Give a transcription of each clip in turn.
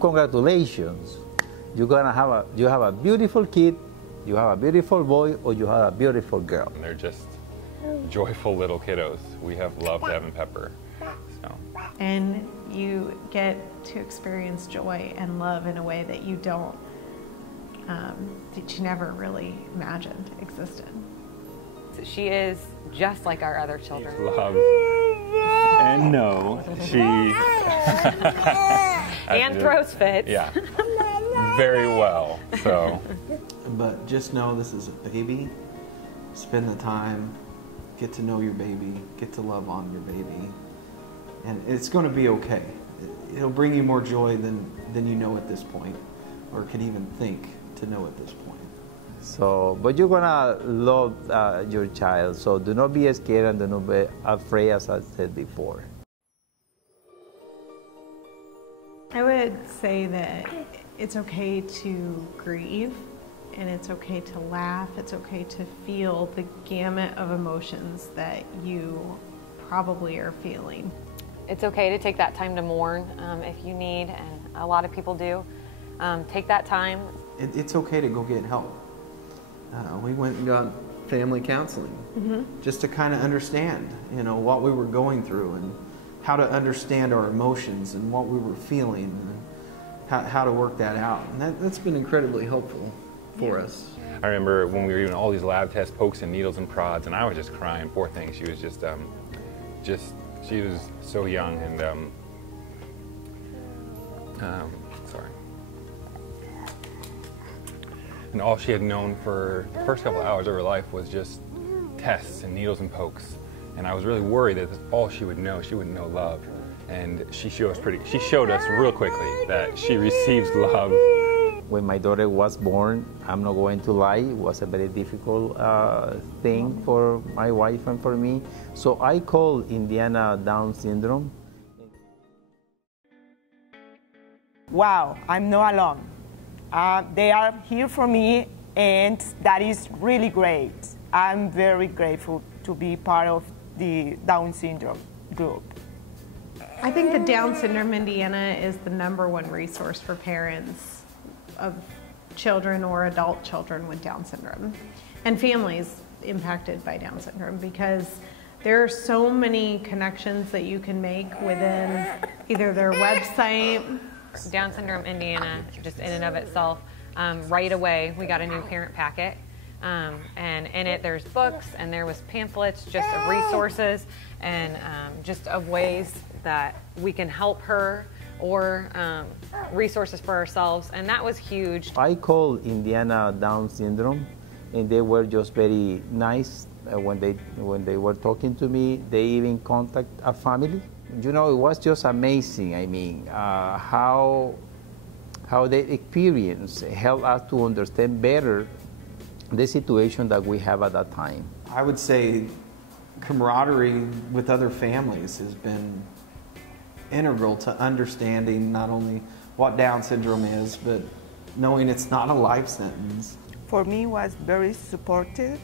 congratulations. You have a beautiful kid, you have a beautiful boy, or you have a beautiful girl. And they're just joyful little kiddos. We have loved Evan Pepper. So. And you get to experience joy and love in a way that you don't, that you never really imagined existed. She is just like our other children. Love and no, she and throws fits. Yeah, very well. So, but just know this is a baby. Spend the time, get to know your baby, get to love on your baby, and it's going to be okay. It'll bring you more joy than you know at this point, or could even think to know at this point. So, but you're gonna love your child, so do not be scared and do not be afraid, as I said before. I would say that it's okay to grieve, and it's okay to laugh, it's okay to feel the gamut of emotions that you probably are feeling. It's okay to take that time to mourn if you need, and a lot of people do. Take that time. It's okay to go get help. We went and got family counseling just to kind of understand, what we were going through and how to understand our emotions and what we were feeling and how to work that out. And that's been incredibly helpful for us. I remember when we were doing all these lab tests, pokes and needles and prods, and I was just crying. Poor thing. She was just she was so young and sorry. And all she had known for the first couple of hours of her life was just tests and needles and pokes. And I was really worried that that's all she would know. She wouldn't know love. And she showed us real quickly that she receives love. When my daughter was born, I'm not going to lie, it was a very difficult thing for my wife and for me. So I called Indiana Down Syndrome. Wow, I'm not alone. They are here for me, and that is really great. I'm very grateful to be part of the Down Syndrome group. I think the Down Syndrome Indiana is the #1 resource for parents of children or adult children with Down syndrome and families impacted by Down syndrome, because there are so many connections that you can make within either their website. Down Syndrome Indiana, just in and of itself, right away we got a new parent packet, and in it there's books and there was pamphlets just of resources and just of ways that we can help her, or resources for ourselves, and that was huge. I called Indiana Down Syndrome, and they were just very nice when they were talking to me. They even contact a family. It was just amazing. I mean, how their experience helped us to understand better the situation that we have at that time. I would say camaraderie with other families has been integral to understanding not only what Down syndrome is, but knowing it's not a life sentence. For me, it was very supportive.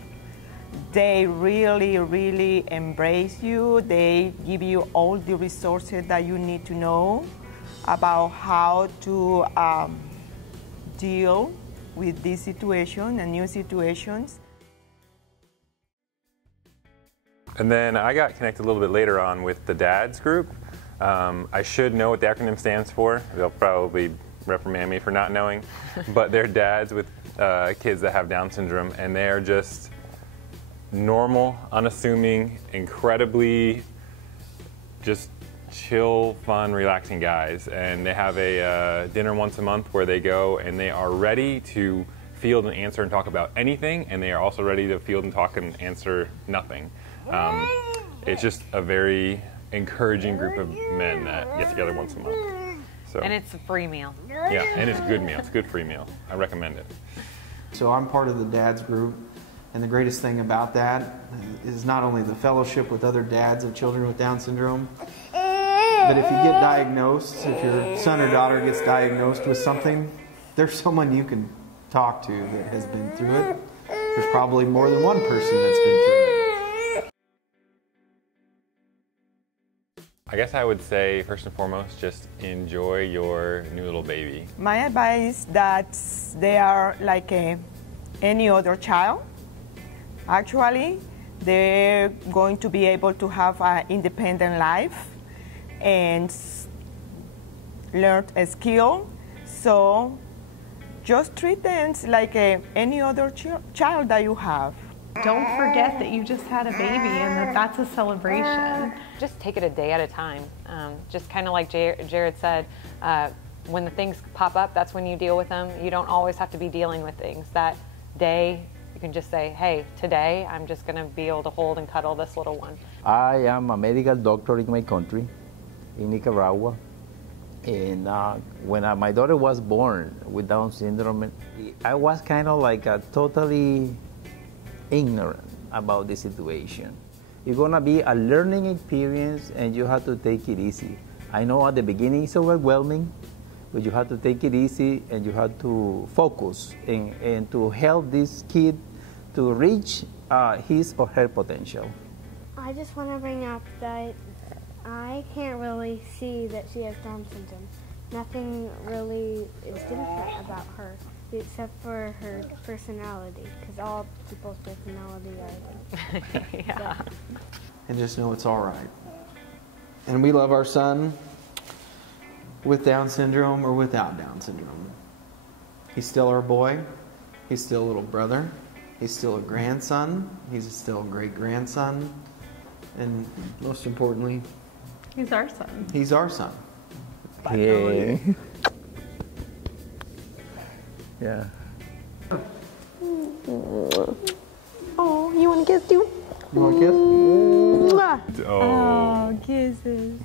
They really, really embrace you. They give you all the resources that you need to know about how to deal with this situation and new situations. And then I got connected a little bit later on with the DADS group. I should know what the acronym stands for. They'll probably reprimand me for not knowing, but they're dads with kids that have Down syndrome, and they are just normal, unassuming, incredibly just chill, fun, relaxing guys. And they have a dinner once a month where they go and they are ready to field and answer and talk about anything, and they are also ready to field and talk and answer nothing. It's just a very encouraging group of men that get together once a month. So, And it's a free meal. yeah, and it's a good meal. It's a good free meal. I recommend it. So I'm part of the dads group, and the greatest thing about that is not only the fellowship with other dads of children with Down syndrome, but if you get diagnosed, if your son or daughter gets diagnosed with something, there's someone you can talk to that has been through it. There's probably more than one person that's been through it. I guess I would say, first and foremost, just enjoy your new little baby. My advice is that they are like any other child. Actually, they're going to be able to have an independent life and learn a skill. So just treat them like any other child that you have. Don't forget that you just had a baby and that that's a celebration. Just take it a day at a time. Just kind of like Jared said, when the things pop up, that's when you deal with them. You don't always have to be dealing with things. That day, you can just say, hey, today I'm just going to be able to hold and cuddle this little one. I am a medical doctor in my country, in Nicaragua. And when my daughter was born with Down syndrome, I was kind of like totally ignorant about the situation. It's gonna be a learning experience and you have to take it easy. I know at the beginning it's overwhelming, but you have to take it easy and you have to focus and to help this kid to reach his or her potential. I just want to bring up that I can't really see that she has Down syndrome. Nothing really is different about her, except for her personality, because all people's personality are Yeah. And just know it's all right. And we love our son with Down syndrome or without Down syndrome. He's still our boy. He's still a little brother. He's still a grandson. He's still a great-grandson. And most importantly, He's our son. he's our son. Yeah. Yeah. Oh, you want to kiss too? You want a kiss? Oh. Kisses.